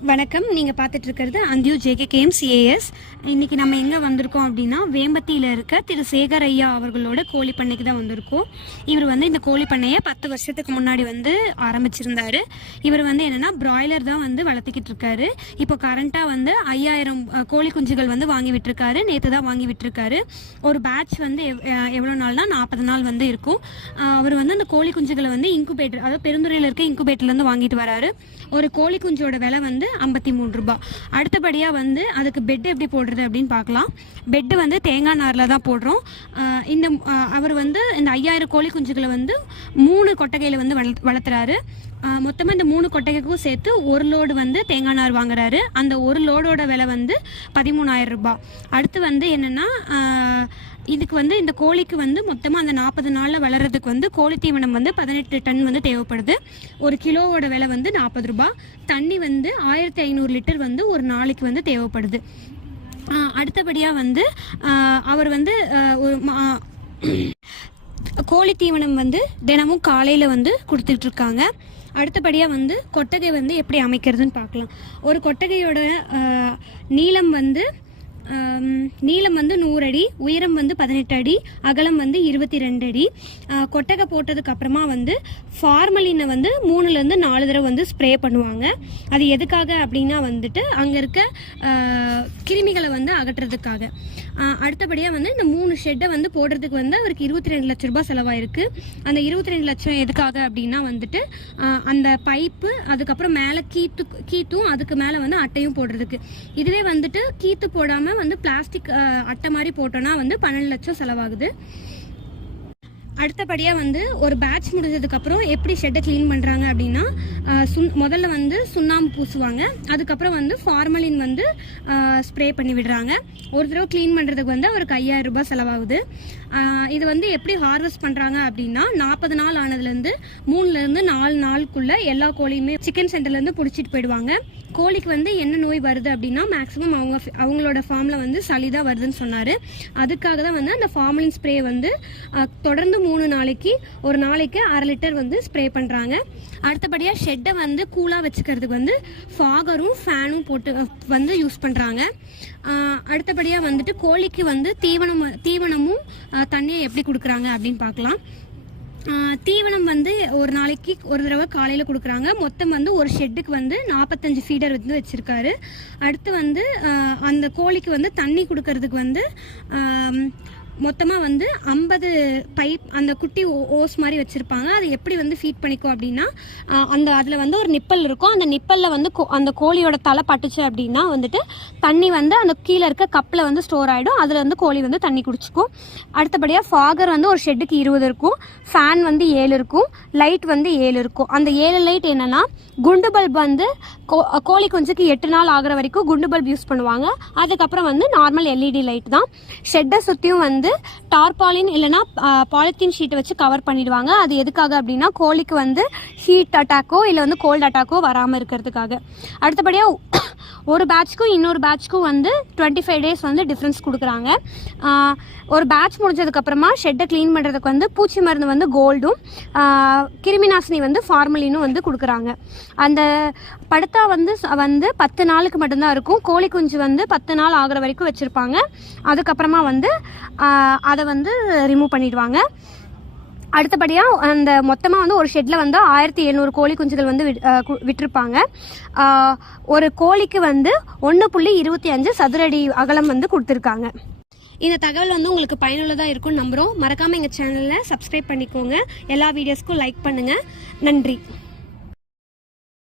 வணக்கம். நீங்கள் பார்த்துட்டு இருக்கிறது அந்தியூ ஜேகே கேம் சிஏஎஸ் இன்றைக்கி நம்ம எங்கே வந்திருக்கோம் அப்படின்னா வேம்பத்தியில் இருக்க திரு சேகர் ஐயா அவர்களோட கோழி பண்ணைக்கு தான் வந்திருக்கோம். இவர் வந்து இந்த கோழி பண்ணையை பத்து வருஷத்துக்கு முன்னாடி வந்து ஆரம்பிச்சிருந்தாரு. இவர் வந்து என்னன்னா பிராய்லர் தான் வந்து வளர்த்துக்கிட்டு இருக்காரு இப்போ கரண்ட்டாக வந்து ஐயாயிரம் கோழி குஞ்சுகள் வந்து வாங்கி விட்டுருக்காரு. நேற்று தான் வாங்கி விட்டுருக்காரு. ஒரு பேட்ச் வந்து எவ்- எவ்வளோ நாள்னா நாற்பது நாள் வந்து இருக்கும். அவர் வந்து அந்த கோழி குஞ்சுகளை வந்து இன்குபேட்டர் அதாவது பெருந்துறையில் இருக்க இன்குபேட்டர்லேருந்து வாங்கிட்டு வராரு. ஒரு கோழி குஞ்சோட விலை வந்து ஐம்பத்தி மூணு ரூபாய் அடுத்தபடியாக வந்து அதுக்கு பெட் எப்படி போடுறது அப்படின்னு பார்க்கலாம். பெட்டு வந்து தேங்காய் நாரில் தான் போடுறோம். இந்த அவர் வந்து இந்த ஐயாயிரம் கோழி குஞ்சுகளை வந்து மூணு கொட்டகையில் வந்து வள வளர்த்துறாரு மொத்தமாக இந்த மூணு கொட்டகைக்கும் சேர்த்து ஒரு லோடு வந்து தேங்காய் நார் வாங்குறாரு. அந்த ஒரு லோடோட விலை வந்து பதிமூணாயிரம் ரூபாய். அடுத்து வந்து என்னென்னா இதுக்கு வந்து இந்த கோழிக்கு வந்து மொத்தமாக அந்த நாற்பது நாளில் வளர்கிறதுக்கு வந்து கோழி தீவனம் வந்து பதினெட்டு டன் வந்து தேவைப்படுது. ஒரு கிலோவோட விலை வந்து நாற்பது ரூபாய். தண்ணி வந்து ஆயிரத்தி ஐநூறு லிட்டர் வந்து ஒரு நாளைக்கு வந்து தேவைப்படுது. அடுத்தபடியாக வந்து அவர் வந்து ஒரு மா- கோழி தீவனம் வந்து தினமும் காலையில் வந்து கொடுத்துட்டு இருக்காங்க அடுத்தபடியாக வந்து கொட்டகை வந்து எப்படி அமைக்கிறதுன்னு பார்க்கலாம். ஒரு கொட்டகையோட நீளம் வந்து நீளம் வந்து நூறு அடி உயரம் வந்து பதினெட்டு அடி அகலம் வந்து இருபத்தி ரெண்டு அடி கொட்டகை போட்டதுக்கு அப்புறமா வந்து ஃபார்மலினை வந்து மூணுலேருந்து நாலு தடவை வந்து ஸ்ப்ரே பண்ணுவாங்க. அது எதுக்காக அப்படின்னா வந்துட்டு அங்கே இருக்க கிருமிகளை வந்து அகற்றுறதுக்காக. அடுத்தபடியாக வந்து இந்த மூணு ஷெட்டை வந்து போடுறதுக்கு வந்து அவருக்கு இருபத்தி ரெண்டு லட்ச ரூபாய் செலவாயிருக்கு. அந்த இருபத்தி ரெண்டு லட்சம் எதுக்காக அப்படின்னா வந்துட்டு அந்த பைப்பு அதுக்கப்புறம் மேலே கீத்து கீத்தும் அதுக்கு மேலே வந்து அட்டையும் போடுறதுக்கு. இதுவே வந்துட்டு கீத்து போடாமல் வந்து பிளாஸ்டிக் அட்டை மாதிரி போட்டோன்னா வந்து பன்னெண்டு லட்சம் செலவாகுது. அடுத்தபடியாக வந்து ஒரு பேட்ச் முடிஞ்சதுக்கப்புறம் எப்படி ஷெட்டை க்ளீன் பண்ணுறாங்க அப்படின்னா சுண் முதல்ல வந்து சுண்ணாம்பு பூசுவாங்க. அதுக்கப்புறம் வந்து ஃபார்மலின் வந்து ஸ்ப்ரே பண்ணி விடுறாங்க. ஒரு தடவை க்ளீன் பண்ணுறதுக்கு வந்து ஒரு ஐயாயிரம் ரூபாய் செலவாகுது. இது வந்து எப்படி ஹார்வெஸ்ட் பண்ணுறாங்க அப்படின்னா நாற்பது நாள் ஆனதுலேருந்து மூணுலேருந்து நாலு நாளுக்குள்ளே எல்லா கோழியுமே சிக்கன் சென்டர்லேருந்து பிடிச்சிட்டு போயிடுவாங்க. கோழிக்கு வந்து என்ன நோய் வருது அப்படின்னா மேக்ஸிமம் அவங்க அவங்களோட ஃபார்மில் வந்து சளி தான் வருதுன்னு சொன்னார். அதுக்காக தான் வந்து அந்த ஃபார்மலின் ஸ்ப்ரே வந்து தொடர்ந்து மூணு நாளைக்கு ஒரு நாளைக்கு அரை லிட்டர் வந்து ஸ்ப்ரே பண்ணுறாங்க அடுத்தபடியாக ஷெட்டை வந்து கூலாக வச்சுக்கிறதுக்கு வந்து ஃபாகரும் ஃபேனும் போட்டு வந்து யூஸ் பண்ணுறாங்க அடுத்தபடியாக வந்துட்டு கோழிக்கு வந்து தீவனம் தீவனமும் தண்ணியை எப்படி கொடுக்குறாங்க அப்படின்னு பார்க்கலாம். தீவனம் வந்து ஒரு நாளைக்கு ஒரு தடவை காலையில் கொடுக்குறாங்க. மொத்தம் வந்து ஒரு ஷெட்டுக்கு வந்து நாற்பத்தஞ்சு ஃபீடர் வந்து வச்சுருக்காரு. அடுத்து வந்து அந்த கோழிக்கு வந்து தண்ணி கொடுக்கறதுக்கு வந்து மொத்தமாக வந்து ஐம்பது பைப் அந்த குட்டி ஓ- ஓஸ் மாதிரி வச்சுருப்பாங்க. அது எப்படி வந்து ஃபீட் பண்ணிக்கும் அப்படின்னா அந்த அதில் வந்து ஒரு நிப்பல் இருக்கும். அந்த நிப்பலில் வந்து கோ- அந்த கோழியோட தலை பட்டுச்சு அப்படின்னா வந்துட்டு தண்ணி வந்து அந்த கீழே இருக்க கப்பில் வந்து ஸ்டோர் ஆகிடும் அதில் வந்து கோழி வந்து தண்ணி குடிச்சிக்கும். அடுத்தபடியாக ஃபாகர் வந்து ஒரு ஷெட்டுக்கு இருபது இருக்கும். ஃபேன் வந்து ஏழு இருக்கும். லைட் வந்து ஏழு இருக்கும். அந்த ஏழு லைட் என்னென்னா குண்டு பல்ப் வந்து கோ- கோழி குஞ்சுக்கு எட்டு நாள் ஆகிற வரைக்கும் குண்டு பல்ப் யூஸ் பண்ணுவாங்க. அதுக்கப்புறம் வந்து நார்மல் எல்இடி லைட் தான். ஷெட்டை சுற்றியும் வந்து டார்பாலின் இல்லைன்னா பாலித்தீன் ஷீட்டை வச்சு கவர் பண்ணிடுவாங்க. அது எதுக்காக அப்படின்னா கோழிக்கு வந்து ஹீட் அட்டாக்கோ இல்லை வந்து கோல்டு அட்டாக்கோ வராமல் இருக்கிறதுக்காக. அடுத்தபடியாக ஒரு பேட்ச்க்கும் இன்னொரு பேட்ச்க்கும் வந்து டுவெண்ட்டி ஃபைவ் டேஸ் வந்து டிஃப்ரென்ஸ் கொடுக்குறாங்க. ஒரு பேட்ச் முடிஞ்சதுக்கப்புறமா ஷெட்டை க்ளீன் பண்ணுறதுக்கு வந்து பூச்சி மருந்து வந்து கோல்டும் கிருமி நாசினி வந்து ஃபார்மலினும் வந்து கொடுக்குறாங்க. அந்த படுத்தா வந்து வந்து பத்து நாளுக்கு மட்டும்தான் இருக்கும். கோழி குஞ்சு வந்து பத்து நாள் ஆகிற வரைக்கும் வச்சுருப்பாங்க. அதுக்கப்புறமா வந்து அதை வந்து ரிமூவ் பண்ணிடுவாங்க. அடுத்தபடியாக அந்த மொத்தமாக வந்து ஒரு ஷெட்டில் வந்து ஆயிரத்தி எழுநூறு கோழி குஞ்சுகள் வந்து விட்- விட்டிருப்பாங்க. ஒரு கோழிக்கு வந்து ஒன்று புள்ளி இருபத்தி அஞ்சு சதுரடி அகலம் வந்து கொடுத்துருக்காங்க. இந்த தகவல் வந்து உங்களுக்கு பயனுள்ளதாக இருக்கும்னு நம்புகிறோம் மறக்காமல் எங்கள் சேனலில் சப்ஸ்கிரைப் பண்ணிக்கோங்க. எல்லா வீடியோஸ்க்கும் லைக் பண்ணுங்கள் நன்றி.